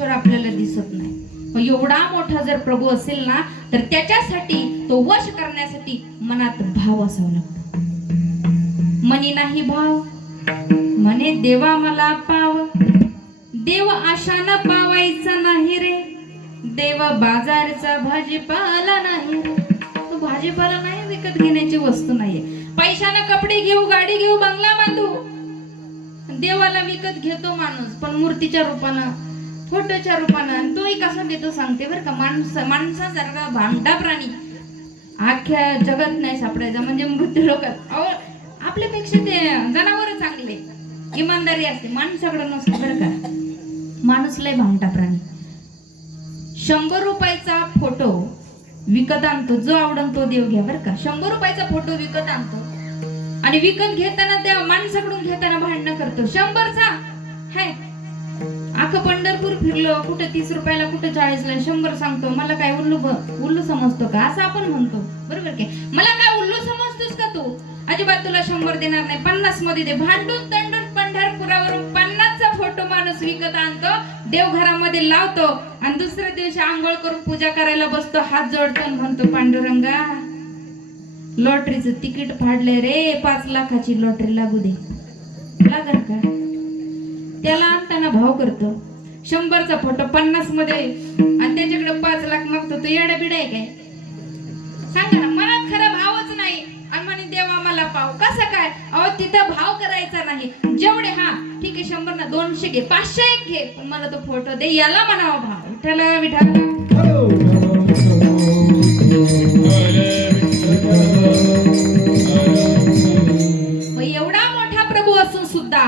परमेश्वर आपल्याला दिसत नाही. मग एवढा मोठा जर प्रभू असेल ना तर त्याच्यासाठी तो वश करण्यासाठी मनात भाव असावा लागतो. मनी नाही भाव. म्हणे देवा मला पाव. देव आशान पावायचा नाही रे. देव बाजारचा भाजीपाला नाही रे. तो भाजीपाला नाही विकत घेण्याची वस्तू नाहीये. पैशानं कपडे घेऊ गाडी घेऊ बंगला बांधू. देवाला विकत घेतो माणूस पण मूर्तीच्या रूपानं फोटोच्या रूपानं. तो एक असा देतो सांगते बरं का. माणूस माणसासारखा भामटा प्राणी. अख्ख्या जगात नाही सापडायचा. म्हणजे मृत्यू लोकात. अहो आपल्यापेक्षा ते जनावर चांगले. इमानदारी असते. माणसाकडं नसतं बरं का. माणूस लय भामटा प्राणी. शंभर रुपयाचा फोटो विकत आणतो. जो आवडन तो देव घ्या बरं का. शंभर रुपयाचा फोटो विकत आणतो. आणि विकत घेताना त्या माणसाकडून घेताना भांडणं करतो. शंभरचा फिरलो कुठं तीस रुपयाला कुठं चाळीसला शंभर सांगतो मला काय उल्लू उल्लू समजतो का? असं आपण म्हणतो. बरोबर काय मला काय उल्लू समजतोस का तू? अजिबात तुला शंभर देणार नाही. पन्नासमध्ये दे. भांडून तंडून पंढरपुरावरून पन्नासचा फोटो माणूस विकत आणतो देवघरामध्ये लावतो आणि दुसऱ्या दिवशी आंघोळ करून पूजा करायला बसतो हात जोडतो आणि म्हणतो पांडुरंगा लॉटरीचं तिकीट फाडलंय रे. पाच लाखाची लॉटरी लागू दे. लागल का? त्याला आणताना भाव करतो. शंभरचा फोटो पन्नासमध्ये आणि त्याच्याकडे पाच लाख मागतो तो येडा बिडा आहे काय? सांगा ना मनात खरा भावच नाही. आणि म्हणे देवा मला पाव. कसा काय? अहो तिथं भाव करायचा नाही. जेवढे हा ठीक आहे शंभर ना दोनशे घे पाचशे एक घे. पण मला तो फोटो दे याला म्हणावा भाव. विठ्ठला विठाला एवढा मोठा प्रभू असून सुद्धा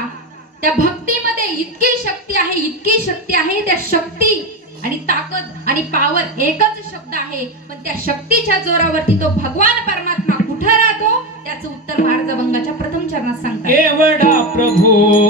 त्या भक्तीमध्ये इतकी शक्ती आहे इतकी शक्ती आहे त्या शक्ती आणि ताकद आणि पावर एकच शब्द आहे. पण त्या शक्तीच्या जोरावरती तो भगवान परमात्मा कुठं राहतो? त्याचं उत्तर महाराज भंगाच्या प्रथम चरणात सांगतात. प्रभू